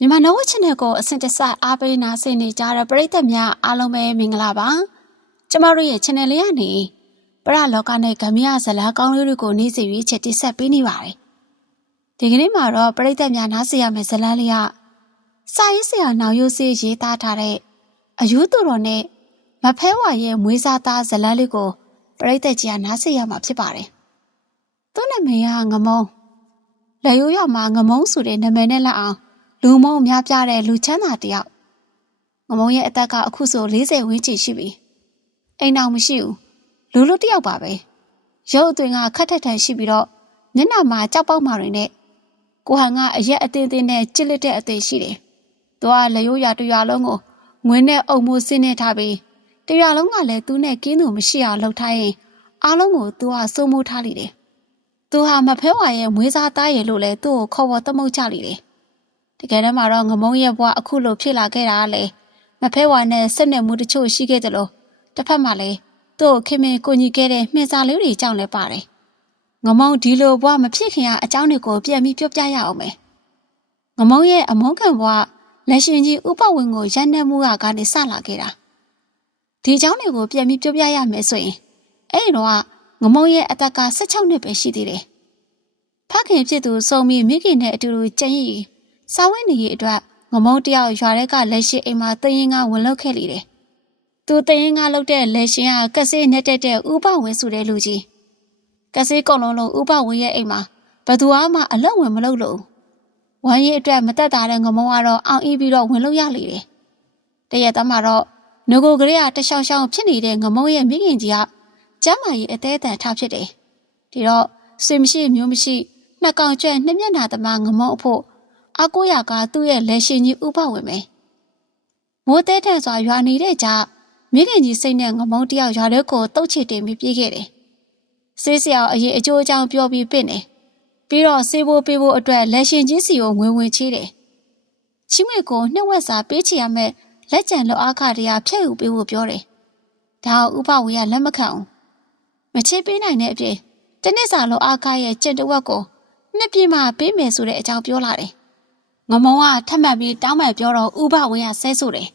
မြန်မာနိုးဝချင်တဲ့ကိုအစင်တစိုက်အားပေးနာဆင်နေကြတဲ့ပရိသတ်များအားလုံးပဲမင်္ဂလာပါကျမတို့ရဲ့ channel လေးကနေပရလောကနဲ့ဂမရဇလန်းကောင်းလေးတွေကိုနေ့စဉ်ရွေးချက်တိဆက်ပေးနေပါတယ်ဒီကနေ့မှာတော့ပရိသတ်များနားဆင်ရမယ့်ဇလန်းလေးကစာရေးဆရာနောင်ရိုးစေးရေးသားထားတဲ့အယူသူတော်နဲ့မဖဲဝါရဲ့မွေးစားသားဇလန်းလေးကိုပရိသတ်ကြီးကနားဆင်ရမှာဖြစ်ပါတယ်သူ့နာမည်ကငမုံလက်ရိုးရမှာငမုံဆိုတဲ့နာမည်နဲ့လက်အောင် လူမုံများပြားတဲ့လူချမ်းသာတယောက်ငမုံရဲ့အသက်ကအခုဆို40ဝန်းကျင်ရှိပြီအိမ်အောင်မရှိဘူးလူလူတယောက်ပါပဲရုပ်အသွင်ကခက်ထက်ထန်ရှိပြီးတော့မျက်နှာမှာကြောက်ပေါက်မာတွေနဲ့ကိုဟန်ကအရက်အသေးသေးနဲ့ကြစ်လက်တဲ့အသေးရှိတယ်သူကလက်ရိုးရတရွာလုံးကိုငွေနဲ့အုံမိုးစင်းနေထားပြီးတရွာလုံးကလည်းသူနဲ့ကင်းသူမရှိအောင်လှုပ်ထားရင်အားလုံးကိုသူကစိုးမိုးထားလိတယ်သူဟာမဖဲဝါရဲ့မွေးစားသားရဲ့လို့လဲသူ့ကိုခေါ်ပေါ်သမုတ်ကြလိတယ် တကယ်တမ်းမှာတော့ငမုံရဲ့ဘဝအခုလိုဖြစ်လာခဲ့တာကလေမဖဲဝါနဲ့ဆက်နွယ်မှုတချို့ရှိခဲ့တယ်လို့တစ်ဖက်မှာလည်းသူ့ကိုခင်မင်ကိုညီခဲ့တဲ့မှင်စာလေးတွေကြောင့်လည်းပါတယ်ငမုံဒီလိုဘဝမဖြစ်ခင်ကအကြောင်းတွေကိုပြန်ပြီးပြောပြရအောင်မယ်ငမုံရဲ့အမုန်းခံဘဝလက်ရှင်ကြီးဥပဝင်းကိုရန်နှက်မှုကကနေစလာခဲ့တာဒီအကြောင်းတွေကိုပြန်ပြီးပြောပြရမယ်ဆိုရင်အဲ့ဒီတော့ငမုံရဲ့အသက်က16နှစ်ပဲရှိသေးတယ်ဖခင်ဖြစ်သူစုံမီမိခင်နဲ့အတူတူကြံ့ရည် စာဝတ်နေရေးအတွက်ငမုံတယောက်ရွာထဲကလက်ရှိအိမ်မှာတရင်ကဝင်လောက်ခဲ့လေတယ်။သူတရင်ကလောက်တဲ့လက်ရှင်ကကဆေးနဲ့တက်တဲ့ဥပဝင်ဆိုတဲ့လူကြီး။ကဆေးကုံလုံးလုံးဥပဝင်ရဲ့အိမ်မှာဘသူမှအလောက်ဝင်မလုပ်လို့။ဝမ်းရည်အတွက်မတက်တာတဲ့ငမုံကတော့အောင်အီးပြီးတော့ဝင်လောက်ရလေတယ်။တရက်သားမှာတော့ငကိုကလေးကတရှောင်ရှောင်ဖြစ်နေတဲ့ငမုံရဲ့မိခင်ကြီးကကျမ်းမာရေးအသေးအတန်ထားဖြစ်တယ်။ဒီတော့ဆွေမရှိမျိုးမရှိနှစ်ကောင်ကျွဲနှစ်မျက်နှာသမားငမုံအဖို့ အကိုရကသူ့ရဲ့လက်ရှင်ကြီးဥပဝင်မယ်မိုးတဲထန်စွာရွာနေတဲ့ကြမိခင်ကြီးစိတ်နဲ့ငမုံတယောက်ရွာထဲကိုတုတ်ချစ်တင်ပြီးပြေးခဲ့တယ်ဆေးဆရာအရေးအကျိုးအကြောင်းပြောပြီးပင့်တယ်ပြီးတော့ဆေးဖို့ပေးဖို့အတွက်လက်ရှင်ကြီးစီကိုငွေဝင်ချေးတယ်ချိမွေကိုနှစ်ဝက်စာပေးချင်ရမယ်လက်ကျန်လောအားခတရားဖြည့်ယူပေးဖို့ပြောတယ်ဒါဥပဝေရလက်မခံဘူးမချေးပေးနိုင်တဲ့အပြင်တနစ်စာလောအားခရဲ့ကျင့်တဝက်ကိုနှစ်ပြည့်မှပေးမယ်ဆိုတဲ့အကြောင်းပြောလာတယ် ငမုံကထပ်မှတ်ပြီးတောင်းပန်ပြောတော့ဥပဝင်းကဆဲဆိုတယ်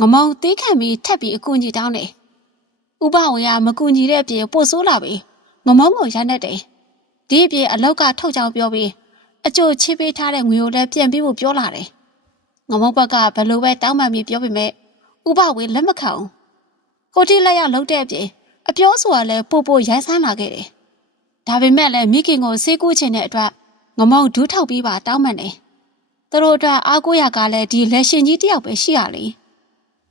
ငမုံတီးခံပြီးထပ်ပြီးအကူအညီတောင်းတယ်ဥပဝင်းကမကူညီတဲ့အပြင်ပို့ဆိုးလာပြီးငမုံကိုရမ်းတတ်တယ်ဒီအပြင်အလောက်ကထုတ်ချောင်းပြောပြီးအကျိုးချေးပေးထားတဲ့ငွေကိုလည်းပြန်ပေးဖို့ပြောလာတယ်ငမုံဘက်ကဘလို့ပဲတောင်းပန်ပြီးပြောပေမဲ့ဥပဝင်းလက်မခံဘူးကိုတိလက်ရလုံးတဲ့အပြင်အပြောဆိုတာလည်းပို့ပို့ရိုင်းဆန်းလာခဲ့တယ်ဒါပေမဲ့လည်းမိခင်ကိုဆေးကူးချင်တဲ့အတွက်ငမုံဒူးထောက်ပြီးပါတောင်းပန်တယ် သူတို့အတွက်အားကိုးရကလည်းဒီလက်ရှင်ကြီးတယောက်ပဲရှိရလေ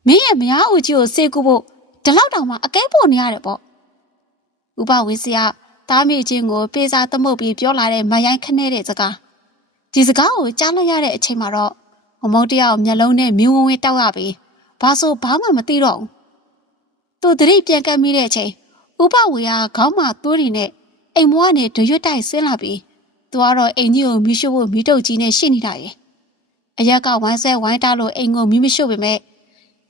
မင်းရဲ့မယားဦးကြီးကိုစေကူဖို့ဒီလောက်တောင်မှအကဲပေါ်နေရတယ်ပေါ့ဥပဝင်းစရာတားမိချင်းကိုပေးစားသမုတ်ပြီးပြောလာတဲ့မယိုင်းခနဲ့တဲ့စကားဒီစကားကိုကြားလိုက်ရတဲ့အချိန်မှာတော့မမုံတယောက်မျက်လုံးနဲ့မြူးဝင်းဝင်းတောက်ရပြီးဘာဆိုဘာမှမသိတော့ဘူးသူတတိပြန်ကပ်မိတဲ့အချိန်ဥပဝေကခေါင်းမှာသွေးတွေနဲ့အိမ်မွားနဲ့ဒရွတ်တိုက်ဆင်းလာပြီးသူကတော့အိမ်ကြီးကိုမီးရှို့ဖို့မီးတုပ်ကြီးနဲ့ရှင်းနေတာရဲ့ အရက်ကဝိုင်းဆဲဝိုင်းတားလို့အိမ်ကိုမိမရှို့ပေမဲ့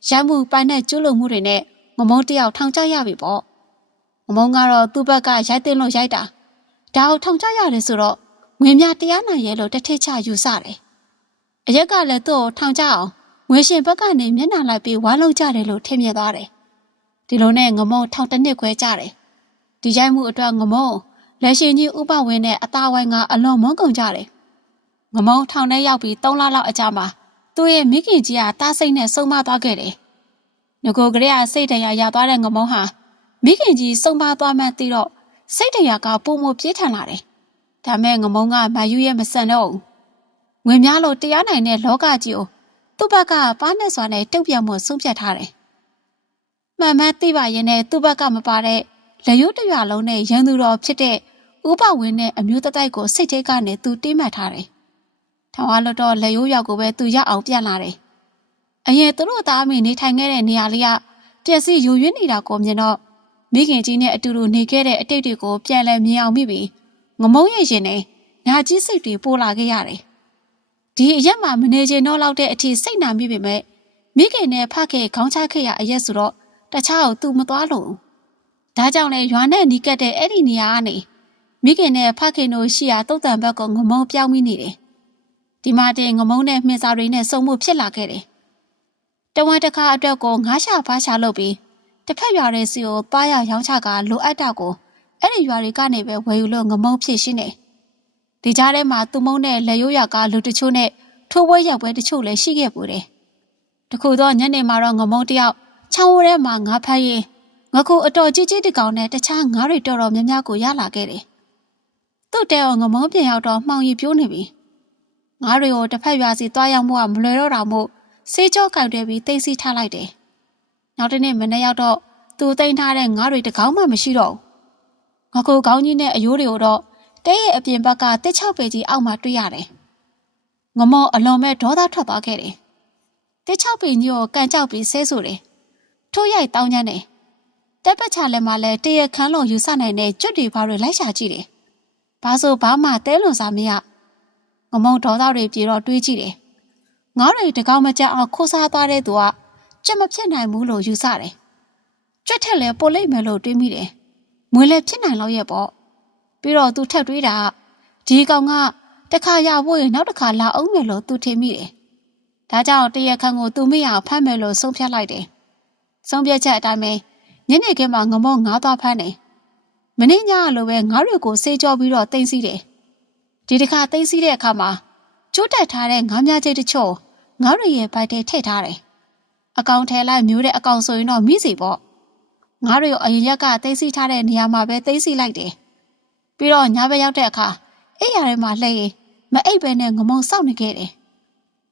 ရမ်းမှုပိုင်တဲ့ကျွလို့မှုတွေနဲ့မမုံတယောက်ထောင်ချရပြီပေါ့မမုံကတော့သူ့ဘက်ကရိုက်တင်လို့ရိုက်တာဒါကိုထောင်ချရတယ်ဆိုတော့ငွေများတရားနိုင်ရဲ့လို့တထစ်ချယူဆတယ်အရက်ကလည်းသူ့ကိုထောင်ချအောင်ငွေရှင်ဘက်ကနေမျက်နှာလိုက်ပြီးဝါလုံးကြတယ်လို့ထင်မြင်သွားတယ်ဒီလိုနဲ့ငမုံထောင်တစ်နှစ်ခွဲကြတယ်ဒီရိုက်မှုအတွက်ငမုံလက်ရှင်ကြီးဥပဝင်းနဲ့အသားဝိုင်းကအလွန်မုန်းကုန်ကြတယ် ငမုံထောင်ထဲရောက်ပြီး၃လလောက်အကြာမှာသူ့ရဲ့မိခင်ကြီးကတားစိတ်နဲ့ဆုံးမသွားခဲ့တယ်။ငကိုကလေးကစိတ်တရားရသွားတဲ့ငမုံဟာမိခင်ကြီးဆုံးမသွားမှသိတော့စိတ်တရားကပုံမပြေးထန်လာတယ်။ဒါမဲ့ငမုံကမယူရဲ့မဆန်တော့ဘူး။ငွေများလို့တရားနိုင်တဲ့လောကကြီးကိုသူ့ဘက်ကပါနဲ့စွာနဲ့တုတ်ပြန်မှုဆုံးဖြတ်ထားတယ်။မှန်မှန်သိပါရင်နဲ့သူ့ဘက်ကမပါတဲ့လက်ရုပ်တရွလုံးနဲ့ရန်သူတော်ဖြစ်တဲ့ဥပဝင်းနဲ့အမျိုးတတိုက်ကိုစိတ်ထဲကနေသူတိမှတ်ထားတယ် ထောင်အားလို့တော့လက်ရိုးရောက်ကိုပဲသူရအောင်ပြန်လာတယ်။အရင်သူတို့သားအမိနေထိုင်ခဲ့တဲ့နေရာလေးကပျက်စီးယူရင်းနေတာကိုမြင်တော့မိခင်ကြီးနဲ့အတူတူနေခဲ့တဲ့အတိတ်တွေကိုပြန်လဲမြင်အောင်မိပြီးငမုံရရင်နဲ့ညာကြီးစိတ်တွေပိုးလာခဲ့ရတယ်။ဒီအရက်မှာမနေချင်တော့လောက်တဲ့အထိစိတ်နာမိပေမဲ့မိခင်နဲ့ဖခင်ခေါင်းချခဲ့ရအရက်ဆိုတော့တခြားကိုသူမသွားလို့။ဒါကြောင့်လဲရွာနဲ့နီးကပ်တဲ့အဲ့ဒီနေရာကနေမိခင်နဲ့ဖခင်တို့ရှိရာတုတ်တန်ဘက်ကငမုံပြောင်းမိနေတယ်။ ဒဒီမှာတင်ငမုံနဲ့မှင်စာတွေနဲ့စုံမှုဖြစ်လာခဲ့တယ်တဝန်တစ်ခါအတွက်ကိုငါးရှာဖားရှာလုပ်ပြီးတစ်ဖက်ရွာတွေစီကိုပါရရောင်းချကလိုအပ်တာကိုအဲ့ဒီရွာတွေကနေပဲဝယ်ယူလို့ငမုံဖြစ်ရှင်းနေဒီကြားထဲမှာသူမုံနဲ့လက်ရိုးရကလူတချို့နဲ့ထိုးပွဲရောက်ပွဲတချို့လည်းရှိခဲ့ပူတယ်တခုတော့ညနေမှာတော့ငမုံတယောက်ချောင်းဝဲထဲမှာငါဖမ်းရင်ငခုအတော်ကြီးကြီးတကောင်နဲ့တခြားငါးတွေတော်တော်များများကိုရလာခဲ့တယ်သူ့တဲအောင်ငမုံပြင်ရောက်တော့မှောင်ရီပြိုးနေပြီ ငါးတွေကိုတစ်ဖက်ရွာစီတွားရောက်မှုကမလွယ်တော့တာမို့စေးကြောကင်တွဲပြီးတိတ်ဆိထားလိုက်တယ်နောက်တစ်နေ့မနေ့ရောက်တော့သူတိန်ထားတဲ့ငါးတွေတကောင်မှမရှိတော့ဘူးငါကိုကောင်းကြီးနဲ့အယိုးတွေကိုတော့တဲရဲ့အပြင်ဘက်ကတစ်ချောက်ပေကြီးအောက်မှာတွေ့ရတယ်ငမောအလွန်မဲ့ဒေါသထွက်သွားခဲ့တယ်တစ်ချောက်ပေကြီးကိုကန်ကြောက်ပြီးဆဲဆိုတယ်ထိုးရိုက်တောင်းချမ်းတယ်တက်ပတ်ချလည်းမှလည်းတရခန်းလုံးယူဆနိုင်တဲ့ကျွတ်တွေဘာတွေလိုက်ရှာကြည့်တယ်ဘာဆိုဘာမှတဲလွန်စာမရ ငမုံဒေါသတွေပြေတော့တွေးကြည့်တယ်ငါးတွေတကောင်မကြအောင်ခိုးစားသွားတဲ့သူကကြက်မဖြစ်နိုင်ဘူးလို့ယူဆတယ်ကျွတ်ထက်လည်းပိုလိမ့်မယ်လို့တွေးမိတယ်မွေလည်းဖြစ်နိုင်လို့ရဲ့ပေါ့ပြီးတော့သူထက်တွေးတာဒီကောင်ကတစ်ခါရဖို့ရင်နောက်တစ်ခါလာအောင်မယ်လို့သူထင်မိတယ်ဒါကြောင့်တရခန်းကိုသူမရဖမ်းမယ်လို့ဆုံးဖြတ်လိုက်တယ်ဆုံးဖြတ်ချက်အတိုင်းပဲညနေခင်းမှာငမောငါးသွားဖမ်းတယ်မင်းညလိုပဲငါးတွေကိုစေးကြောပြီးတော့တင်စီတယ် ဒီတစ်ခါတင်စီတဲ့အခါမှာကျိုးတက်ထားတဲ့ငါးများချိတ်တချို့ငါးတွေရဲ့ဘိုက်ထဲထည့်ထားတယ်အကောင်ထဲလိုက်မျိုးတဲ့အကောင်ဆိုရင်တော့မိစီပေါ့ငါးတွေကိုအရင်ရက်ကတင်စီထားတဲ့နေရာမှာပဲတင်စီလိုက်တယ်ပြီးတော့ညဘက်ရောက်တဲ့အခါအိယာထဲမှာလှည့်ရင်မအိပ်ပဲနဲ့ငမုံစောင့်နေခဲ့တယ်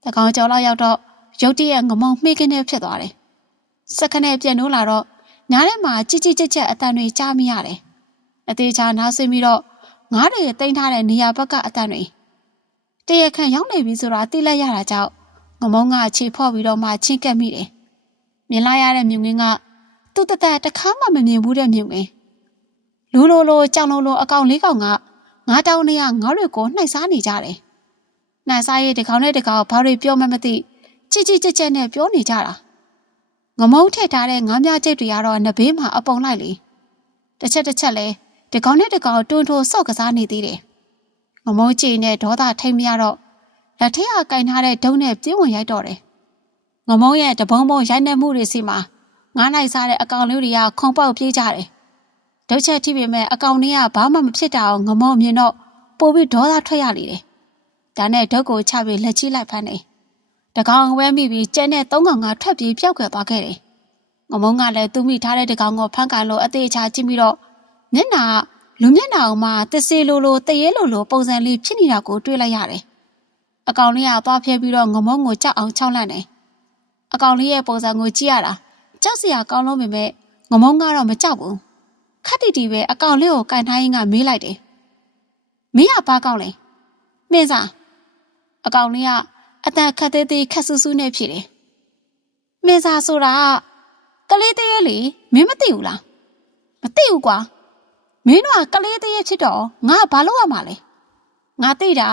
တကောင်ကြော်လောက်ရောက်တော့ရုတ်တရက်ငမုံမှိကင်းနေဖြစ်သွားတယ်စက္ကနဲ့ပြန်နိုးလာတော့ညားထဲမှာကြစ်ကြစ်ကြက်ကြက်အတန်တွေကြားမိရတယ်။အသေးချာနားဆင်းပြီးတော့ ငားတွေတိမ့်ထားတဲ့နေရာဘက်ကအတန်တွေတရခန့်ရောက်နေပြီဆိုတာသိလိုက်ရတာကြောင့်ငမုံကခြေဖော့ပြီးတော့မှချင်းကပ်မိတယ်။မြင်လိုက်ရတဲ့မြုံငင်းကသူ့တသက်တခါမှမမြင်ဘူးတဲ့မြုံငင်းလူလိုလိုကြောင်လိုလိုအကောင်လေးကောင်ကငါးတောင်းနေရငါးတွေကိုနှိုက်စားနေကြတယ်။နှိုက်စားရဲ့တကောင်နဲ့တကောင်ဘာတွေပြောမှမသိချစ်ချစ်ကြက်ကြက်နဲ့ပြောနေကြတာ။ငမုံထည့်ထားတဲ့ငါးမြကျိတ်တွေကတော့နဘေးမှာအပုံလိုက်လေတစ်ချက်တစ်ချက်လဲ ဒီကောင်နဲ့ဒီကောင်တွန်းထိုးဆော့ကစားနေသေးတယ်ငမုံကြည်နဲ့ဒေါသထိတ်မရတော့လက်ထက်ကကင်ထားတဲ့ဒုံနဲ့ပြင်းဝင်ရိုက်တော့တယ်ငမုံရဲ့တပုံးပုံရိုက်နှက်မှုတွေစီမှာငားနိုင်စားတဲ့အကောင်လေးတွေကခုံပေါက်ပြေးကြတယ်ဒုတ်ချက်ထိပေမဲ့အကောင်လေးကဘာမှမဖြစ်တာအောင်ငမုံမြင်တော့ပိုပြီးဒေါသထွက်ရလေတယ်ဒါနဲ့ဒုတ်ကိုချပြီးလက်ချိလိုက်ဖမ်းတယ်တကောင်ဝဲမိပြီးကျဲနဲ့သုံးကောင်ကထွက်ပြေးပြောက်ကွယ်သွားခဲ့တယ်ငမုံကလည်းသူ့မိထားတဲ့တကောင်ကိုဖမ်းကန်လို့အသေးချာကြည့်ပြီးတော့ မျက်နာလူမျက်နာအောင်မှတစေလိုလိုတရေလိုလိုပုံစံလေးဖြစ်နေတာကိုတွေ့လိုက်ရတယ်။အကောင်လေးကသွားဖျက်ပြီးတော့ငမုံကိုကြောက်အောင်ချောင်းလိုက်တယ်။အကောင်လေးရဲ့ပုံစံကိုကြည့်ရတာကြောက်စရာကောင်းလို့ပေမဲ့ငမုံကတော့မကြောက်ဘူး။ခက်တီတီပဲအကောင်လေးကိုကန်ထားရင်းကမေးလိုက်တယ်။မင်းကဘာကောင်းလဲ။မင်းစားအကောင်လေးကအတန်ခက်သေးသေးခက်ဆူဆူနဲ့ဖြစ်တယ်။မင်းစားဆိုတာကလေးသေးရဲ့လေမင်းမသိဘူးလားမသိဘူးကွာ မင်းတို့ကကလေးသေးရဲ့ဖြစ်တော့ငါဘာလုပ်ရမှာလဲငါသိတာ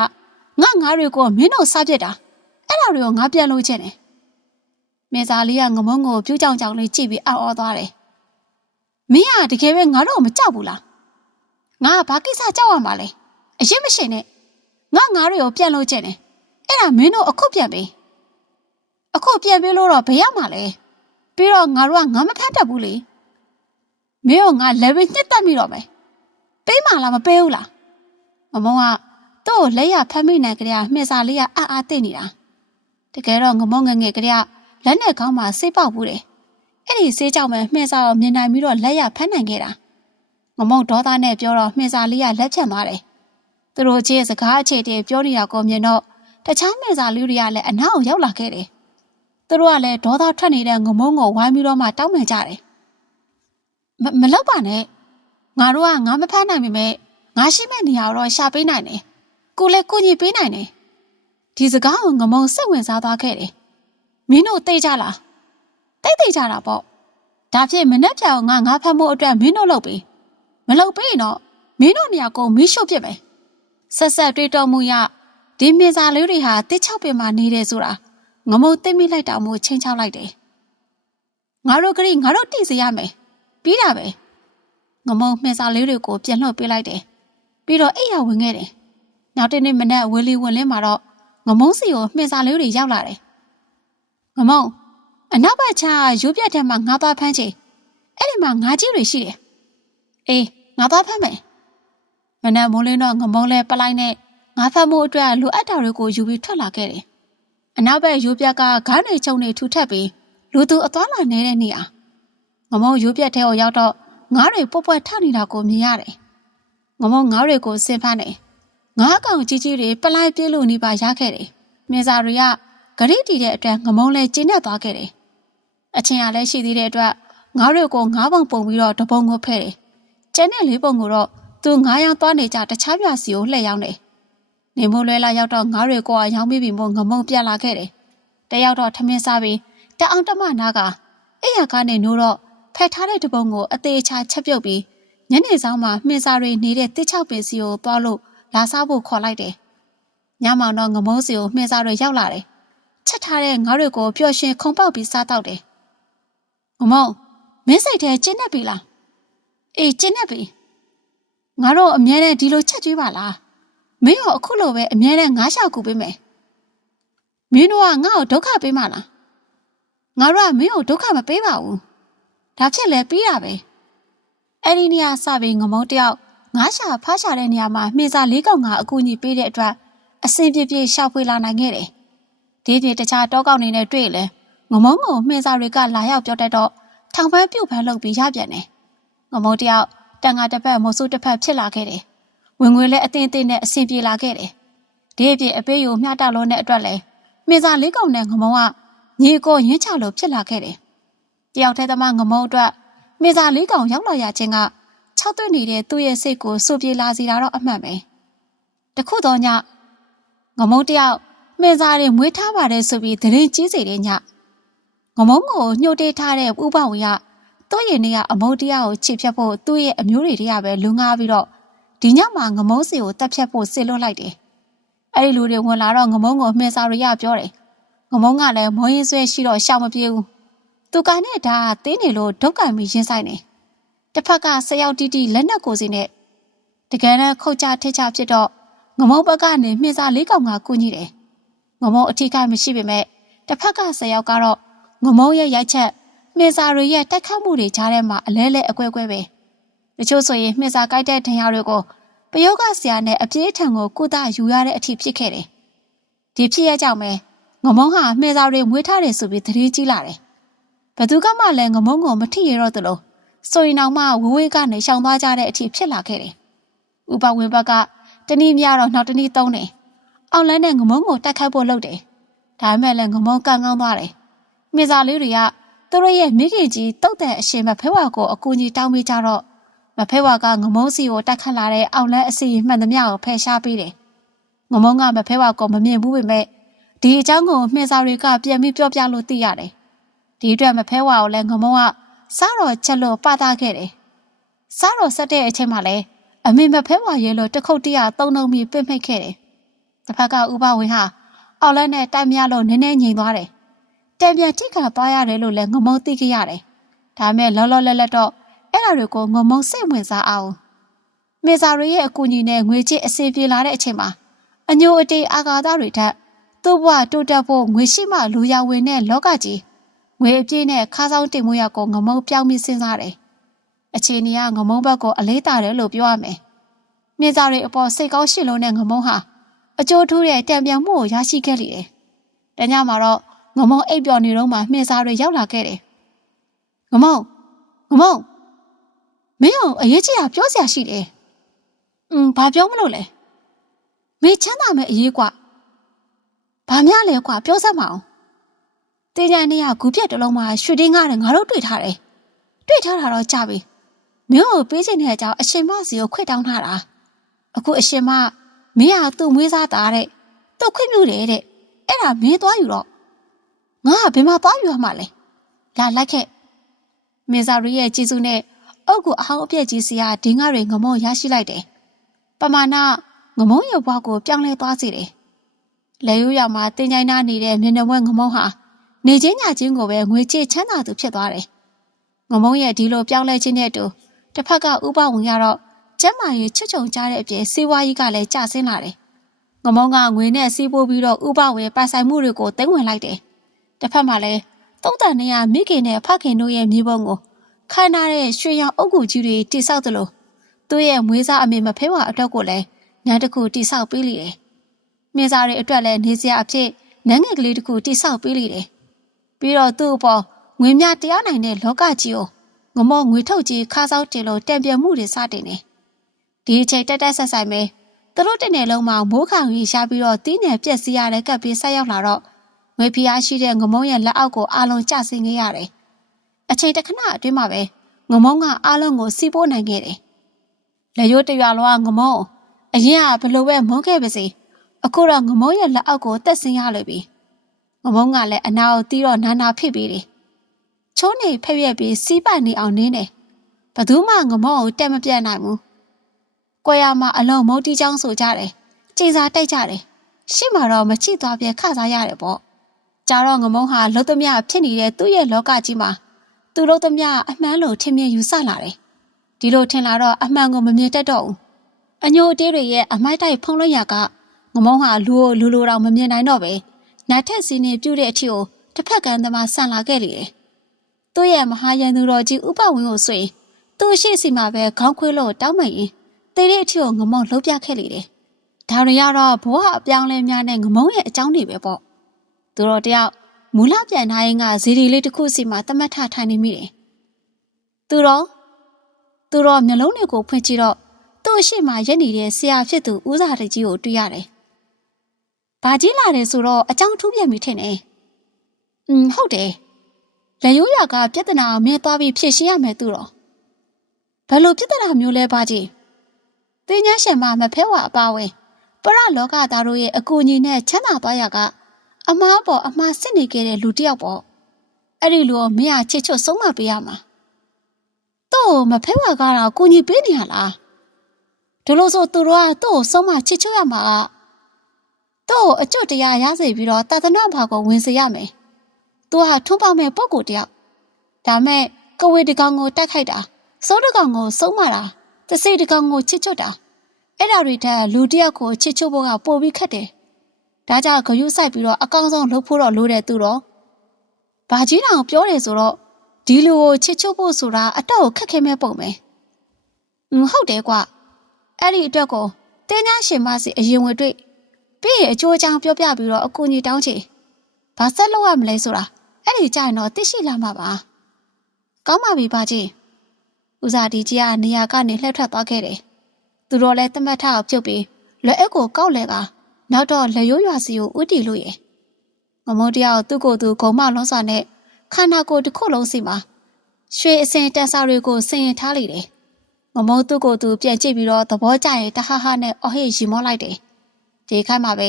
ငါငါတွေကိုမင်းတို့စားပြစ်တာအဲ့ဒါတွေကိုငါပြန်လို့ချင်းတယ်မေဇာလေးကငမုံကိုပြူးကြောင်ကြောင်လေးကြည့်ပြီးအော်အော်သွားတယ်မင်းကတကယ်ပဲငါတို့မကြောက်ဘူးလားငါဘာကိစ္စကြောက်ရမှာလဲအရင်မရှိနဲ့ငါငါတွေကိုပြန်လို့ချင်းတယ်အဲ့ဒါမင်းတို့အခုပြန်ပေးအခုပြန်ပေးလို့တော့ဘယ်ရမှာလဲပြီးတော့ငါတို့ကငါမဖတ်တတ်ဘူးလေမင်းကငါ level ညှစ်တက်မိတော့မယ် ပေးမှလားမပေးဘူးလားမမုံကသူ့ကိုလက်ရဖမ်းမိနိုင်ကြရမှင်စာလေးကအာအာတိတ်နေတာတကယ်တော့ငမုံငငယ်ကြရလက်နဲ့ခေါင်းမှာစိတ်ပေါက်ဘူးတယ်အဲ့ဒီဆေးကြောင့်ပဲမှင်စာကိုမြင်နိုင်ပြီးတော့လက်ရဖမ်းနိုင်ခဲ့တာငမုံဒေါသနဲ့ပြောတော့မှင်စာလေးကလက်ဖြတ်သွားတယ်သူတို့ချင်းစကားအခြေတည်းပြောနေတာကိုမြင်တော့တခြားမှင်စာလေးတွေကလည်းအနောက်ရောက်လာခဲ့တယ်သူတို့ကလည်းဒေါသထွက်နေတဲ့ငမုံကိုဝိုင်းပြီးတော့မှတောင်းပန်ကြတယ်မမလောက်ပါနဲ့ ငါတို့ကငါမဖမ်းနိုင်ပေမဲ့ငါရှိမဲ့နေရာတော့ရှာပေးနိုင်တယ်ကိုလည်းကိုညီပေးနိုင်တယ်ဒီစကားကိုငမုံစိတ်ဝင်စားသွားခဲ့တယ်မင်းတို့သိကြလားသိသိကြတာပေါ့ဒါဖြင့်မနှက်ပြောင်ငါငါဖမ်းဖို့အတွက်မင်းတို့လုပ်ပေးမလုပ်ပေးရင်တော့မင်းတို့နေရာကိုမီးရှို့ပြစ်မယ်ဆက်ဆက်တွေးတော်မူရဒီမြေစာလေးတွေဟာတစ်ချောက်ပင်မှာနေတယ်ဆိုတာငမုံသိမိလိုက်တာမို့ချင်းချောက်လိုက်တယ်ငါတို့ကလေးငါတို့တိစေရမယ်ပြီးတာပဲ ငမုံမှင်စာလေးတွေကိုပြန်လှုပ်ပေးလိုက်တယ်ပြီးတော့အိပ်ရဝင်ခဲ့တယ်နောက်တနေ့မနက်ဝေလီဝင်လင်းမှာတော့ငမုံစီကိုမှင်စာလေးတွေရောက်လာတယ်ငမုံအနောက်ဘက်ခြမ်းကရိုးပြတ်ထဲမှာငါးသွားဖမ်းချေအဲ့ဒီမှာငါးကြီးတွေရှိတယ်အေးငါသွားဖမ်းမယ်မနက်မိုးလင်းတော့ငမုံလဲပလိုက်နဲ့ငါဖမ်းမှုအတွက်လိုအပ်တာတွေကိုယူပြီးထွက်လာခဲ့တယ်အနောက်ဘက်ရိုးပြတ်ကဂါးနေချုံနေထူထပ်ပြီးလူသူအသွားလာနေတဲ့နေရာငမုံရိုးပြတ်ထဲကိုရောက်တော့ ငါးတွေပွက်ပွက်ထနေတာကိုမြင်ရတယ်ငမုံငါးတွေကိုစင်ဖမ်းနေငါးကောင်ကြီးကြီးတွေပလိုက်ပြေးလို့နေပါရခဲ့တယ်မြေစာတွေကဂရိတီတဲ့အတွက်ငမုံလဲကျင်းနေသွားခဲ့တယ်အချင်းအားလည်းရှိသေးတဲ့အတွက်ငါးတွေကိုငါးပုံပုံပြီးတော့တပုံကိုဖဲ့တယ်ကျန်တဲ့လေးပုံကိုတော့သူငါးယောက်သွားနေကြတခြားပြစီကိုလှည့်ရောက်နေနေမိုးလွဲလာရောက်တော့ငါးတွေကိုအယောင်းမိပြီးမို့ငမုံပြလာခဲ့တယ်တယောက်တော့ထမင်းစားပြီးတအောင်တမနာကအဲ့ရကားနေနိုးတော့ ဖက်ထားတဲ့တပုံကိုအသေးချာချက်ပြုတ်ပြီးညနေဆောင်မှာမှင်စာတွေနေတဲ့တစ်ချောက်ပင်စီကိုသွားလို့လာစားဖို့ခေါ်လိုက်တယ်ညမောင်တော့ငမုံးစီကိုမှင်စာတွေရောက်လာတယ်ချက်ထားတဲ့ငါးတွေကိုပျော်ရွှင်ခုံပေါက်ပြီးစားတော့တယ်ငမုံမင်းစိတ်ထဲကျင်းနေပြီလားအေးကျင်းနေပြီငါတို့အမြဲတမ်းဒီလိုချက်ကျွေးပါလားမင်းရောအခုလိုပဲအမြဲတမ်းငါးရှောက်ကူပေးမယ်မင်းတို့ကငါ့ကိုဒုက္ခပေးမှလားငါတို့ကမင်းကိုဒုက္ခမပေးပါဘူး ဒါဖြစ်လဲပြီးတာပဲအဲ့ဒီနေရာစပြီးငမုံတယောက်ငါးရှာဖားရှာတဲ့နေရာမှာမှေစာလေးကောင်ကအကူအညီပေးတဲ့အတွက်အစင်ပြပြရှောက်ဖွေလာနိုင်ခဲ့တယ်ဒီပြင်တခြားတောကောက်နေနဲ့တွေ့လဲငမုံကိုမှင်စာတွေကလာရောက်ပြောတတ်တော့ထောင်ပန်းပြုတ်ဖန်းလုပ်ပြီးရပြန်တယ်ငမုံတယောက်တန်ငါတစ်ဖက်မုတ်ဆုတစ်ဖက်ဖြစ်လာခဲ့တယ်ဝင်ငွေလည်းအတင်းအတင်းနဲ့အဆင်ပြေလာခဲ့တယ်ဒီအပြင်အပေးယူမျှတလို့တဲ့အတွက်လဲမှင်စာလေးကောင်နဲ့ငမုံကညီကိုရင်းချလို့ဖြစ်လာခဲ့တယ် တယောက်တည်းသမားငမုံအတွက်မှင်စာလေးကောင်ရောက်လာရခြင်းက၆သွင်းနေတဲ့သူ့ရဲ့စိတ်ကိုစိုးပြေလာစေတာတော့အမှန်ပဲတခုတော့ညငမုံတယောက်မှင်စာတွေမွေးထားပါတယ်ဆိုပြီးသတင်းကြီးစေတဲ့ညငမုံကိုညှို့တေးထားတဲ့ဥပဝေကသူ့ရဲ့နေကအမုံတရားကိုချစ်ဖြတ်ဖို့သူ့ရဲ့အမျိုးတွေတည်းကပဲလူငါပြီးတော့ဒီညမှာငမုံစီကိုတက်ဖြတ်ဖို့ဆစ်လွတ်လိုက်တယ်အဲ့ဒီလူတွေဝင်လာတော့ငမုံကိုမှင်စာတွေရပြောတယ်ငမုံကလည်းမောရင်ဆွဲရှိတော့ရှောင်မပြေဘူး သူကနဲ့ဒါတင်းနေလို့ဒုက္ကမီရင်ဆိုင်နေတစ်ဖက်ကဆယောက်တီတီလက်နက်ကိုစီနဲ့တကယ်နဲ့ခုတ်ချထစ်ချဖြစ်တော့ငမုံဘက်ကနေမြင့်စာလေးကောင်ကကူညီတယ်ငမုံအထီးကမရှိပေမဲ့တစ်ဖက်ကဆယောက်ကတော့ငမုံရဲ့ရိုက်ချက်မြင့်စာတွေရဲ့တက်ခတ်မှုတွေကြားထဲမှာအလဲလဲအကွဲကွဲပဲတချို့ဆိုရင်မြင့်စာကြိုက်တဲ့ဒဏ်ရာတွေကိုပယောဂဆရာနဲ့အပြေးထံကိုကုသယူရတဲ့အထိဖြစ်ခဲ့တယ်ဒီဖြစ်ရကြောင့်ပဲငမုံဟာမြင့်စာတွေမွေးထားတယ်ဆိုပြီးသတိကြီးလာတယ် ဘသူကမှလည်းငမုံကိုမထိရတော့သလိုဆိုရင်တော့မှဝဝေးကနေရှောင်သွားကြတဲ့အထိဖြစ်လာခဲ့တယ်။ဥပဝင်ဘက်ကတနည်းများတော့နောက်တနည်းသုံးတယ်။အောင်လန်းနဲ့ငမုံကိုတက်ခိုက်ဖို့လုပ်တယ်။ဒါပေမဲ့လည်းငမုံကန်ကောင်းသွားတယ်။မိစားလေးတွေကသူတို့ရဲ့မိခင်ကြီးတုတ်တဲ့အရှင်မဖဲဝါကိုအကူကြီးတောင်းပေးကြတော့မဖဲဝါကငမုံစီကိုတက်ခတ်လာတဲ့အောင်လန်းအစီမှန်သမျှကိုဖယ်ရှားပေးတယ်။ငမုံကမဖဲဝါကိုမမြင်ဘူးပေမဲ့ဒီအကြောင်းကိုမှင်စာတွေကပြန်ပြီးပြောပြလို့သိရတယ်။ ဒီအတွက်မဖဲဝါကိုလည်းငမုံကစားတော်ချက်လို့ပတာခဲ့တယ်။စားတော်ဆက်တဲ့အချိန်မှာလည်းအမေမဖဲဝါရဲလို့တခုတ်တရသုံးလုံးပြီးပြစ်မိတ်ခဲ့တယ်။တစ်ဖက်ကဥပဝင်းဟာအော်လက်နဲ့တိုက်မြလို့နည်းနည်းငြိမ်သွားတယ်။တံပြန်ထိခါသွားရတယ်လို့လည်းငမုံသိခဲ့ရတယ်။ဒါမဲ့လောလောလတ်လတ်တော့အဲ့ဒါတွေကိုငမုံစိတ်ဝင်စားအောင်။မေစာရီရဲ့အကူအညီနဲ့ငွေချစ်အစီပြေလာတဲ့အချိန်မှာအညိုအတေးအာဃာတတွေထက်သူ့ဘဝတိုးတက်ဖို့ငွေရှိမှလူရဝင်တဲ့လောကကြီး ငွေအပြည့်နဲ့ခါးဆောင်တင်မွေးရကိုငမုံပြောင်းပြီးစဉ်းစားတယ်။အခြေအနေကငမုံဘက်ကိုအလေးတာတယ်လို့ပြောရမယ်။မြေစာတွေအပေါ်စိတ်ကောင်းရှိလုံးနဲ့ငမုံဟာအကျိုးထူးတဲ့တံပြန်မှုကိုရရှိခဲ့လိမ့်တယ်။တညမှာတော့ငမုံအိပ်ပျော်နေတော့မှမြေစာတွေရောက်လာခဲ့တယ်။ငမုံငမုံမင်းအောင်အရေးကြီးတာပြောစရာရှိတယ်။음ဘာပြောမလို့လဲ။မေချမ်းသာမဲ့အရေးကွာ။ဘာများလဲကွာပြောစမ်းမအောင်။ တေးကြနေရဂူပြက်တလုံးမှာရွှေတင်းကားနဲ့ငါတို့တွေ့ထားတယ်။တွေ့ထားတာတော့ကြပြီ။မင်းကိုပေးချင်တဲ့အကြောင်းအရှင်မစီကိုခွင့်တောင်းထားတာ။အခုအရှင်မမင်းဟာသူ့မွေးစားတာတဲ့။သူ့ခွင့်ပြုတယ်တဲ့။အဲ့ဒါမင်းသွားယူတော့ငါကဘယ်မှာသွားယူရမှာလဲ။လာလိုက်ခဲ့။မင်းစာရီရဲ့ကျေးဇူးနဲ့အုတ်ကိုအဟောင်းအပြက်ကြီးစီကဒင်းကားတွေငမုံရရှိလိုက်တယ်။ပမာဏငမုံရဲ့ဘွားကိုပြောင်းလဲသွားစေတယ်။လေရိုးရောက်မှာတင်ကြိုင်းနာနေတဲ့မျက်နှာဝဲငမုံဟာ နေချင်းညချင်းကိုပဲငွေချေချမ်းသာသူဖြစ်သွားတယ်။ငမုံရဲ့ဒီလိုပြောင်းလဲခြင်းနဲ့အတူတစ်ဖက်ကဥပဝင်ရတော့ကျမ်းမာရေးချွတ်ချုံကြတဲ့အပြင်စေဝါကြီးကလည်းကျဆင်းလာတယ်။ငမုံကငွေနဲ့စီးပိုးပြီးတော့ဥပဝေပိုင်ဆိုင်မှုတွေကိုသိမ်းဝင်လိုက်တယ်တစ်ဖက်မှာလည်းတုံးတန်နေရမိခင်နဲ့ဖခင်တို့ရဲ့မြေပုံကိုခမ်းနားတဲ့ရွှေရောင်အုတ်ဂူကြီးတွေတိဆောက်သလိုသူ့ရဲ့မွေးစားအမေမဖဲဝါအတွက်ကိုလည်းနန်းတစ်ခုတိဆောက်ပေးလိတယ်မိသားတွေအတွက်လည်းနေစရာအဖြစ်နန်းငယ်ကလေးတစ်ခုတိဆောက်ပေးလိတယ် ပြီးတော့သူ့အပေါ်ငွေမြတရားနိုင်တဲ့လောကကြီးကိုငမောငွေထုတ်ကြီးခါးဆောက်တင်လို့တံပြမှုတွေစတင်နေဒီအချိန်တက်တက်ဆက်ဆိုင်ပဲသူတို့တစ်နယ်လုံးမှာမိုးခေါင်ကြီးရှားပြီးတော့တီးနယ်ပြက်စီးရတဲ့ကပ်ပြီးဆက်ရောက်လာတော့ငွေဖျားရှိတဲ့ငမုံရဲ့လက်အောက်ကိုအာလုံးကျဆင်းခဲ့ရတယ်အချိန်တစ်ခဏအတွင်းမှာပဲငမုံကအာလုံးကိုစီးပိုးနိုင်ခဲ့တယ်လက်ရိုးတရွာလောကငမုံအရင်ကဘလို့ပဲမုန်းခဲ့ပါစေအခုတော့ငမုံရဲ့လက်အောက်ကိုတက်ဆင်းရလို့ပြီ ငမုံကလည်းအနာကိုတီးတော့နာနာဖြစ်ပြီးတယ်ချိုးနေဖက်ရက်ပြီးစီးပိုက်နေအောင်နင်းတယ်ဘသူမှငမုံကိုတက်မပြတ်နိုင်ဘူးကွဲရမှာအလုံးမုတ်တီချောင်းဆိုကြတယ်ကျင်းစားတိုက်ကြတယ်ရှေ့မှာတော့မချိသွားပြခစားရတယ်ပေါ့ကြာတော့ငမုံဟာလုတ်သမျှဖြစ်နေတဲ့သူ့ရဲ့လောကကြီးမှာသူလုတ်သမျှအမှန်လို့ထင်မြင်ယူဆလာတယ်ဒီလိုထင်လာတော့အမှန်ကိုမမြင်တတ်တော့ဘူးအညိုအတေးတွေရဲ့အမိုက်တိုက်ဖုံးလို့ရကငမုံဟာလူကိုလူလိုတော့မမြင်နိုင်တော့ပဲ နတ်ထက်စီနေပြုတ်တဲ့အထီကိုတစ်ဖက်ကန်းသမားဆန်လာခဲ့လေတယ်သူ့ရဲ့မဟာရန်သူတော်ကြီးဥပဝင်းကိုဆိုရင်သူ့ရှိစီမှာပဲခေါင်းခွေးလို့တောင်းမရင်တေးတဲ့အထီကိုငမုံလှုပ်ပြခဲ့လေတယ်ဒါတွေကတော့ဘဝအပြောင်းလဲများတဲ့ငမုံရဲ့အကြောင်းတွေပဲပေါ့သူတို့တယောက်မူလပြန်ထားရင်ကဇီဒီလေးတစ်ခုစီမှာတမတ်ထထိုင်နေမိတယ်သူတော့သူတော့မျက်လုံးတွေကိုဖွင့်ကြည့်တော့သူ့အရှိမရက်နေတဲ့ဆရာဖြစ်သူဦးစာတကြီးကိုတွေ့ရတယ်။ ဘာကြီးလာတယ်ဆိုတော့အကြောင်းထူးပြန်ပြီထင်တယ်။อืมဟုတ်တယ်။လက်ရိုးရကပြဿနာအမြဲသွားပြီးဖြေရှင်းရမယ်သူတော့။ဘယ်လိုပြဿနာမျိုးလဲဘာကြီး။တင်းညာရှင်မမဖဲဝါအပါဝင်ပရလောကသားတို့ရဲ့အကူအညီနဲ့ချမ်းသာသွားရကအမားပေါ်အမားစစ်နေခဲ့တဲ့လူတစ်ယောက်ပေါ့။အဲ့ဒီလူကိုမရချစ်ချွတ်ဆုံးမပေးရမှာ။တော့မဖဲဝါကတော့ကူညီပေးနေရလား။ဒီလိုဆိုသူတို့ကသူ့ကိုဆုံးမချစ်ချွတ်ရမှာက သူ့ကိုအကျွတ်တရားရစေပြီးတော့တာသနာဘာကိုဝင်စေရမယ်။သူဟာထုံးပေါမဲ့ပုံကိုတယောက်။ဒါမဲ့ကဝေတကောင်ကိုတိုက်ခိုက်တာစိုးတကောင်ကိုဆုံးမတာတစိတကောင်ကိုချစ်ချွတ်တာအဲ့ဒါတွေတက်လူတယောက်ကိုချစ်ချွတ်ဖို့ကပိုပြီးခက်တယ်။ဒါကြောင့်ဂယုစိုက်ပြီးတော့အကောင်းဆုံးလုပ်ဖို့တော့လိုတယ်သူတော့။ဘာကြီးတောင်ပြောတယ်ဆိုတော့ဒီလူကိုချစ်ချွတ်ဖို့ဆိုတာအတော့ကိုခက်ခဲမဲ့ပုံပဲ။อืมဟုတ်တယ်ကွာ။အဲ့ဒီအတွက်ကိုတင်းညာရှင်မစီအရင်ဝင်တွေ့ ပြီးရင်အကျိုးအကြောင်းပြောပြပြီးတော့အကူအညီတောင်းချေဘာဆက်လုပ်ရမလဲဆိုတာအဲ့ဒီကြရင်တော့သိရှိလာမှာပါကောင်းပါပြီပါကြီးဦးစားဒီကြီးကနေရာကနေလှည့်ထွက်သွားခဲ့တယ်သူတို့လည်းတမတ်ထအောင်ပြုတ်ပြီးလက်အက်ကိုကောက်လဲကနောက်တော့လက်ရိုးရွာစီကိုဥတီလို့ရယ်ငမုံတရားသူ့ကိုယ်သူဂုံမလုံးစွာနဲ့ခန္ဓာကိုယ်တစ်ခုလုံးစီမှာရွှေအစင်တန်စာတွေကိုဆင်ရင်ထားလိုက်တယ်ငမုံသူ့ကိုယ်သူပြန်ကြည့်ပြီးတော့သဘောကျရင်တဟဟနဲ့အော်ဟစ်ရီမောလိုက်တယ် ဒီခိုက်မှာပဲ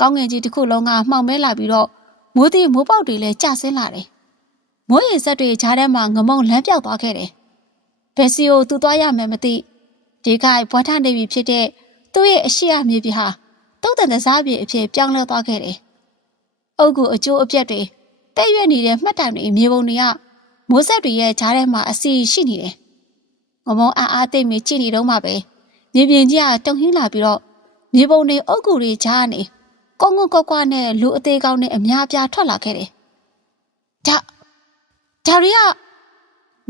ကောင်းငင်ကြီးတစ်ခုလုံးကမှောင်မဲလာပြီးတော့မိုးတိမိုးပေါက်တွေလည်းကျဆင်းလာတယ်။မိုးရေစက်တွေကြားထဲမှာငမုံလမ်းပြောက်သွားခဲ့တယ်။ဘယ်စီကိုသူသွားရမယ်မသိဒီခိုက်ဘွားထနေပြီဖြစ်တဲ့သူ့ရဲ့အရှိအမြေပြဟာတုတ်တန်တစားပြအဖြစ်ပြောင်းလဲသွားခဲ့တယ်။အုတ်ကူအကျိုးအပြက်တွေတဲ့ရွက်နေတဲ့မှတ်တိုင်တွေမြေပုံတွေကမိုးဆက်တွေရဲ့ကြားထဲမှာအစီရှိနေတယ်။ငမုံအားအားသိမ့်မိကြည့်နေတော့မှပဲမြေပြင်ကြီးကတုံဟင်းလာပြီးတော့ မြေပုံတွေအုတ်ဂူတွေကြားနေကုန်းကုန်းကွက်ကွက်နဲ့လူအသေးကောင်းနဲ့အများပြားထွက်လာခဲ့တယ်။ဒါဒါရီက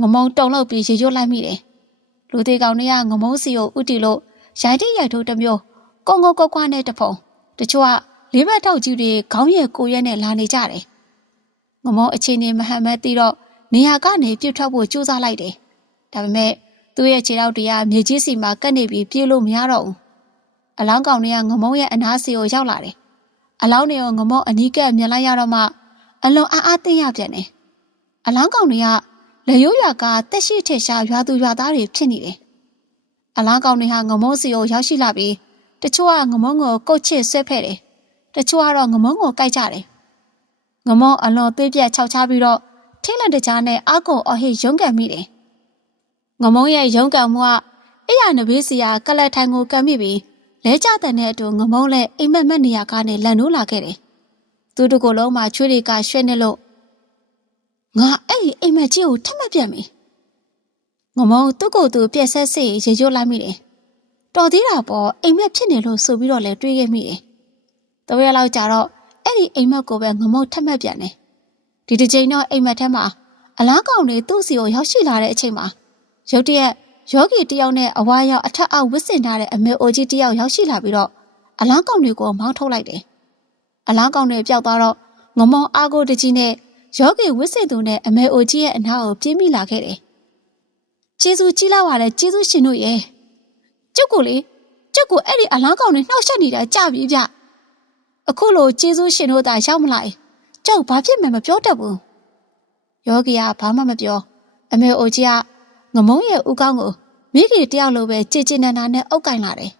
ငမုံတုံလောက်ပြီးရေရွတ်လိုက်မိတယ်။လူသေးကောင်းတွေကငမုံစီကိုဥတီလို့ရိုက်တိရိုက်ထိုးတစ်မျိုးကုန်းကုန်းကွက်ကွက်နဲ့တဖုံတချို့ကလေးဘက်ထောက်ကြီးတွေခေါင်းရည်ကိုရဲနဲ့လာနေကြတယ်။ငမုံအချင်းနေမဟမ်မက်တီတော့နေရာကနေပြစ်ထွက်ဖို့ကြိုးစားလိုက်တယ်။ဒါပေမဲ့သူ့ရဲ့ခြေထောက်တွေကမြေကြီးစီမှာကပ်နေပြီးပြေးလို့မရတော့ဘူး အလောင်းကောင်တွေကငမုံရဲ့အနားစီကိုရောက်လာတယ်။အလောင်းတွေကိုငမုံအနီးကပ်မြင်လိုက်ရတော့မှအလွန်အားအားသိရပြန်တယ်။အလောင်းကောင်တွေကလေရိုးရွာကတက်ရှိထက်ရှားရွာသူရွာသားတွေဖြစ်နေတယ်။အလောင်းကောင်တွေဟာငမုံစီကိုရောက်ရှိလာပြီးတချို့ကငမုံကိုကုတ်ချစ်ဆွဲဖဲ့တယ်။တချို့ကတော့ငမုံကိုကြိုက်ကြတယ်။ငမုံအလွန်သွေးပြတ်ခြောက်ချပြီးတော့ထင်းလက်တကြားနဲ့အာကိုအဟိရုံးကန်မိတယ်။ငမုံရဲ့ရုံးကန်မှုကအဲ့ရနဘေးစီယာကလတ်ထိုင်ကိုကံမိပြီး လဲကျတဲ့အတူငမုံးလဲအိမ်မက်မက်နေရာကနေလန်နိုးလာခဲ့တယ်။သူတို့ကိုယ်လုံးမှာချွေးတွေကရွှဲနေလို့ငါအဲ့ဒီအိမ်မက်ကြီးကိုထက်မပြတ်မိ။ငမုံသူ့ကိုယ်သူပြက်ဆက်စစ်ရေရွတ်လိုက်မိတယ်။တော်သေးတာပေါ့အိမ်မက်ဖြစ်နေလို့ဆိုပြီးတော့လဲတွေးခဲ့မိတယ်။တဝက်လောက်ကြာတော့အဲ့ဒီအိမ်မက်ကိုပဲငမုတ်ထက်မှတ်ပြန်တယ်။ဒီတစ်ချိန်တော့အိမ်မက်ထဲမှာအလားကောင်တွေသူ့စီကိုရောက်ရှိလာတဲ့အချိန်မှာရုတ်တရက် ယောဂီတယောက်နဲ့အဝါရောက်အထက်အောက်ဝစ်စင်ထားတဲ့အမေအိုကြီးတယောက်ရောက်ရှိလာပြီးတော့အလားကောင်တွေကိုမောင်းထုတ်လိုက်တယ်။အလားကောင်တွေပျောက်သွားတော့ငမုံအားကိုတကြီးနဲ့ယောဂီဝစ်စင်သူနဲ့အမေအိုကြီးရဲ့အနားကိုပြေးမိလာခဲ့တယ်။ကျေးဇူးကြီးလာပါလေကျေးဇူးရှင်တို့ရဲ့ကျုပ်ကိုလေကျုပ်ကိုအဲ့ဒီအလားကောင်တွေနှောက်ယှက်နေတာကြပြီဗျ။အခုလိုကျေးဇူးရှင်တို့သာရောက်မလာရင်ကျုပ်ဘာဖြစ်မှမပြောတတ်ဘူး။ယောဂီကဘာမှမပြောအမေအိုကြီးက ငမုံရဲ့ဥကောင်းကိုမိခင်တယောက်လိုပဲကြည်ကြည်နန်းနန်းနဲ့အုပ်ကင်လာတယ်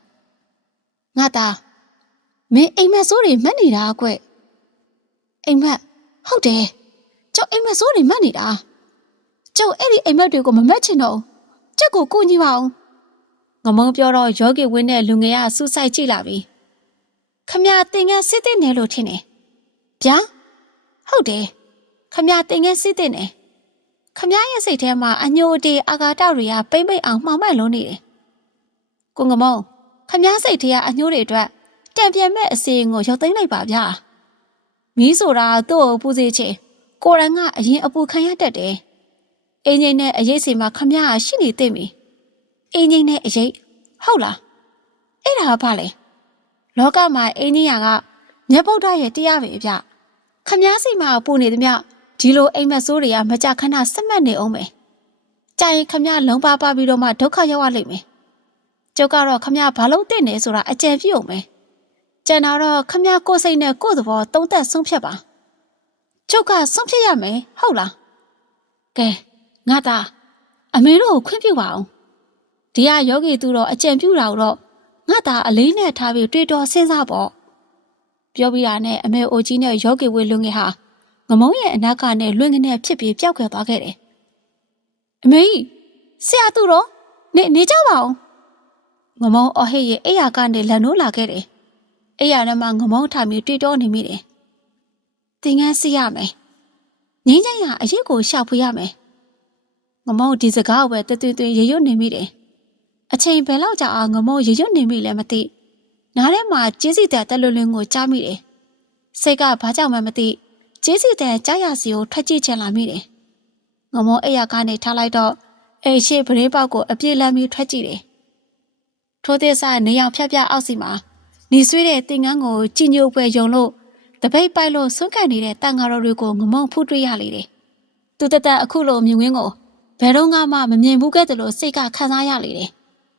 ။ငါသားမင်းအိမ်မက်ဆိုးတွေမှတ်နေတာကွ။အိမ်မက်ဟုတ်တယ်။ကျုပ်အိမ်မက်ဆိုးတွေမှတ်နေတာ။ကျုပ်အဲ့ဒီအိမ်မက်တွေကိုမမက်ချင်တော့ဘူး။ကျုပ်ကိုကိုကြီးပါအောင်။ငမုံပြောတော့ယောဂီဝင်းတဲ့လူငယ်ကစူးစိုက်ကြည့်လာပြီ။ခမရတင်ငန်းစစ်တဲ့နယ်လို့ထင်တယ်။ဗျာဟုတ်တယ်။ခမရတင်ငန်းစစ်တဲ့နယ် ခမရဲ့စိတ်ထဲမှာအညိုတေအာဃာတတွေကပိမ့်ပိမ့်အောင်မှောင်မှန်လုံးနေတယ်။ကိုငမုံခမစိတ်ထဲကအညိုတွေအတွက်တံပြန်မဲ့အစီရင်ကိုရုပ်သိမ်းလိုက်ပါဗျာ။မီးဆိုတာသူ့ကိုပူစေချင်ကိုရန်ကအရင်အပူခံရတတ်တယ်။အင်းငိမ့်နဲ့အရေးစီမှာခမကရှိနေသိမ့်ပြီ။အင်းငိမ့်နဲ့အရေးဟုတ်လား။အဲ့ဒါကဘာလဲ။လောကမှာအင်းကြီးကမြတ်ဗုဒ္ဓရဲ့တရားပဲဗျ။ခမစီမှာပူနေသမျှ ဒီလိုအိမ်မက်ဆိုးတွေကမကြခဏစက်မှတ်နေအောင်မယ်။ကြာရင်ခမလုံးပါပါပြီးတော့မှဒုက္ခရောက်ရလိမ့်မယ်။ကျုပ်ကတော့ခမဘာလို့တင့်နေဆိုတာအကြံပြအောင်မယ်။ကျန်တော့ခမကိုယ်စိတ်နဲ့ကိုယ်သဘောသုံးသက်ဆုံးဖြတ်ပါ။ကျုပ်ကဆုံးဖြတ်ရမယ်ဟုတ်လား။ကဲငါသားအမေတို့ကိုခွင့်ပြုပါအောင်။ဒီကယောဂီသူတော့အကြံပြုတာတော့ငါသားအလေးနဲ့ထားပြီးတွေးတောစဉ်းစားပေါ့။ပြောပြီးတာနဲ့အမေအိုကြီးနဲ့ယောဂီဝေလွန်ငယ်ဟာ ငမုံရဲ့အနာကနဲ့လွင်ကနေဖြစ်ပြီးပျောက်ကွယ်သွားခဲ့တယ်။အမေဆရာသူတော့နေနေကြပါအောင်။ငမုံအဟိရဲ့အိယာကနေလန်နိုးလာခဲ့တယ်။အိယာထဲမှာငမုံထိုင်ပြီးတွေ့တော့နေမိတယ်။သင်ငန်းစီရမယ်။ငင်းချင်းရအရေးကိုရှာဖွေရမယ်။ငမုံဒီစကားကိုပဲတသွေးသွေးရေရွတ်နေမိတယ်။အချိန်ဘယ်လောက်ကြာအောင်ငမုံရေရွတ်နေမိလဲမသိ။နားထဲမှာကျင်းစီတဲ့တက်လွလွင်ကိုကြားမိတယ်။စိတ်ကဘာကြောင့်မှမသိ။ ကျေးစီတန်ကြားရစီကိုထွက်ကြည့်ချင်လာမိတယ်။ငမောအိယာကနေထားလိုက်တော့အိမ်ရှိပရင်းပေါက်ကိုအပြည့်လမ်းပြီးထွက်ကြည့်တယ်။ထိုးသေးစားနေအောင်ဖြတ်ပြအောက်စီမှာနေဆွေးတဲ့တင်ငန်းကိုကြည်ညိုပွဲယုံလို့တပိတ်ပိုက်လို့ဆွန့်ကန်နေတဲ့တန်ဃာတော်တွေကိုငမုံဖူးတွေ့ရလေတယ်။သူတတအခုလိုမြင်ဝင်းကိုဘယ်တော့မှမမြင်ဘူးခဲ့တယ်လို့စိတ်ကခံစားရလေတယ်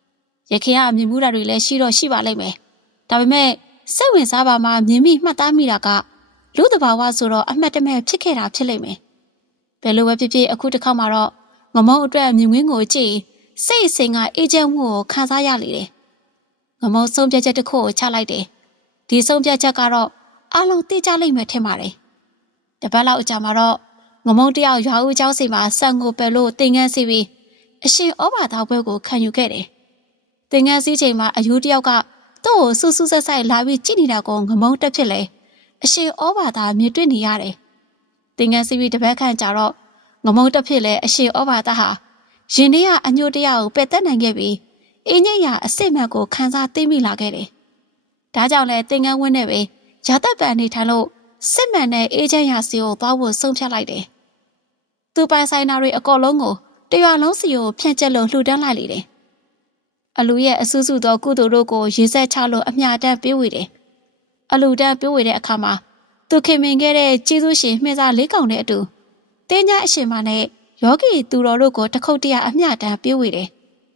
။ရခင်ကအမြင်မှုတာတွေလည်းရှိတော့ရှိပါလိမ့်မယ်။ဒါပေမဲ့စိတ်ဝင်စားပါမှမြင်မိမှတ်သားမိတာက လူတဘာဝဆိုတော့အမှတ်တမဲ့ဖြစ်ခဲ့တာဖြစ်လိမ့်မယ်။ဘယ်လိုပဲဖြစ်ဖြစ်အခုတစ်ခါမှတော့ငမုံအတွက်မြင်ကွင်းကိုကြည့်စိတ်အစဉ်ကအေးချမ်းမှုကိုခံစားရလေတယ်။ငမုံဆုံးဖြတ်ချက်တစ်ခုကိုချလိုက်တယ်။ဒီဆုံးဖြတ်ချက်ကတော့အလုံးသိကြလိမ့်မယ်ထင်ပါတယ်။တပတ်လောက်အကြာမှာတော့ငမုံတယောက်ရွာဦးเจ้าစီမှာဆန်ကိုပယ်လို့တင်ငန်းစီပြီးအရှင်ဩဘာသာဘွဲကိုခံယူခဲ့တယ်။တင်ငန်းစီချိန်မှာအယူတယောက်ကသူ့ကိုဆူဆူဆက်ဆက်လာပြီးကြည့်နေတာကိုငမုံတက်ဖြစ်လေ။ အရှင်ဩဘာသာမြင်တွေ့နေရတယ်။သင်္ကန်းစီပြီးတပတ်ခန့်ကြာတော့ငမုံတက်ဖြစ်လဲအရှင်ဩဘာသာဟာရင်ထဲကအညိုတရားကိုပယ်သက်နိုင်ခဲ့ပြီးအင်းကြီးရအစစ်မှန်ကိုခံစားသိမိလာခဲ့တယ်။ဒါကြောင့်လဲသင်္ကန်းဝင်းနဲ့ပဲရာသက်ပံနေထိုင်လို့စစ်မှန်တဲ့အေးချမ်းရာစီကိုသွားဖို့ဆုံးဖြတ်လိုက်တယ်။သူပိုင်ဆိုင်နာတွေအကောလုံးကိုတရွာလုံးစီကိုဖြန့်ကျက်လို့လှူဒန်းလိုက်လေတယ်။အလူရဲ့အဆူဆူသောကုသိုလ်တို့ကိုရေဆက်ချလို့အမြတ်တမ်းပေးဝေတယ် အလူတန်းပြိုးဝေတဲ့အခါမှာသူခင်မင်ခဲ့တဲ့ကျေးဇူးရှင်မှင်စာလေးကောင်နဲ့အတူတင်းညာအရှင်မနဲ့ယောဂီသူတော်တို့ကိုတခုတ်တရအမျှတန်းပြိုးဝေတယ်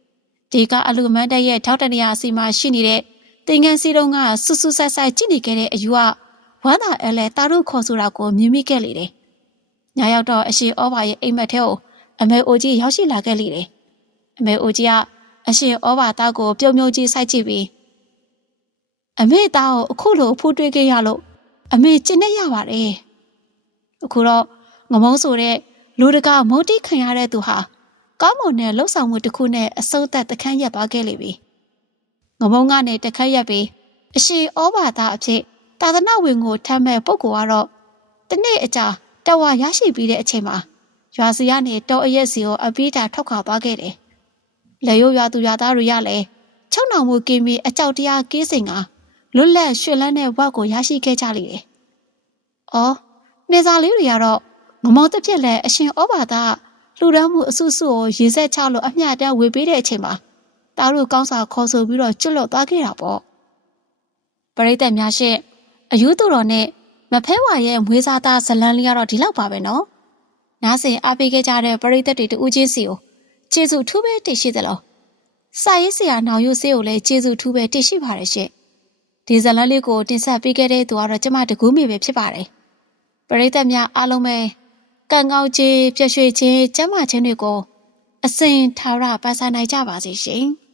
။ဒီကအလူမန်းတက်ရဲ့ထောက်တနေရအစီမှာရှိနေတဲ့တင်ငန်းစီတုံးကဆူဆူဆက်ဆက်ကြည့်နေခဲ့တဲ့အယူကဝမ်းသာအဲလဲတာတို့ခေါ်ဆိုတာကိုမြင်မိခဲ့လေတယ်။ညရောက်တော့အရှင်ဩဘာရဲ့အိမ်မက်ထဲကိုအမေအိုကြီးရောက်ရှိလာခဲ့လေတယ်။အမေအိုကြီးကအရှင်ဩဘာသားကိုပြုံပြုံကြီးစိုက်ကြည့်ပြီး အမေသားကိုအခုလိုဖူးတွေးခဲ့ရလို့အမေကျင့်နေရပါတယ်အခုတော့ငမုံဆိုတဲ့လူတကာမုတ်တိခံရတဲ့သူဟာကောင်းမွန်တဲ့လှုပ်ဆောင်မှုတစ်ခုနဲ့အစိုးသက်တခန်းရက်သွားခဲ့လိမ့်ပြီငမုံကနေတခန်းရက်ပြီးအရှိဩဘာသာအဖြစ်သာသနာဝင်ကိုထမ်းမဲ့ပုဂ္ဂိုလ်ကတော့တနေ့အကြာတဝါရရှိပြီးတဲ့အချိန်မှာရွာစီကနေတောအရက်စီကိုအပိတာထောက်ခါသွားခဲ့တယ်လေရိုးရွာသူရွာသားတွေရလဲချုံနောင်မှုကင်းပြီးအကြောက်တရားကင်းစင်က လွတ်လပ်ရွှေလန်းတဲ့ဘဝကိုရရှိခဲ့ကြလိမ့်တယ်။အော်နေစာလေးတွေကတော့ငမောတစ်ဖြစ်လဲအရှင်ဩဘာသာလှူဒန်းမှုအဆုစုကိုရေဆက်ချလို့အမျှတန်းဝေပေးတဲ့အချိန်မှာတားတို့ကောင်းစာခေါ်ဆိုပြီးတော့ကျွတ်လွတ်သွားခဲ့တာပေါ့။ပရိသတ်များရှင့်အယူသူတော်နဲ့မဖဲဝါရဲ့မွေးစားသားဇလန်းလေးကတော့ဒီလောက်ပါပဲနော်။နားစင်အားပေးခဲ့ကြတဲ့ပရိသတ်တွေတူးချင်းစီကိုကျေးဇူးထူးပဲတင်ရှိသလိုစာရေးဆရာနောင်ရုပ်စေးကိုလည်းကျေးဇူးထူးပဲတင်ရှိပါတယ်ရှင့်။ ဒီဇလန်းလေးကိုတင်ဆက်ပေးခဲ့တဲ့သူကတော့ကျမတကူးမိပဲဖြစ်ပါတယ်။ပရိသတ်များအားလုံးပဲကံကောင်းခြင်းပြည့်ရွှေခြင်းကျမ်းမာခြင်းတွေကိုအစဉ်ထာဝရပန်းစားနိုင်ကြပါစေရှင်။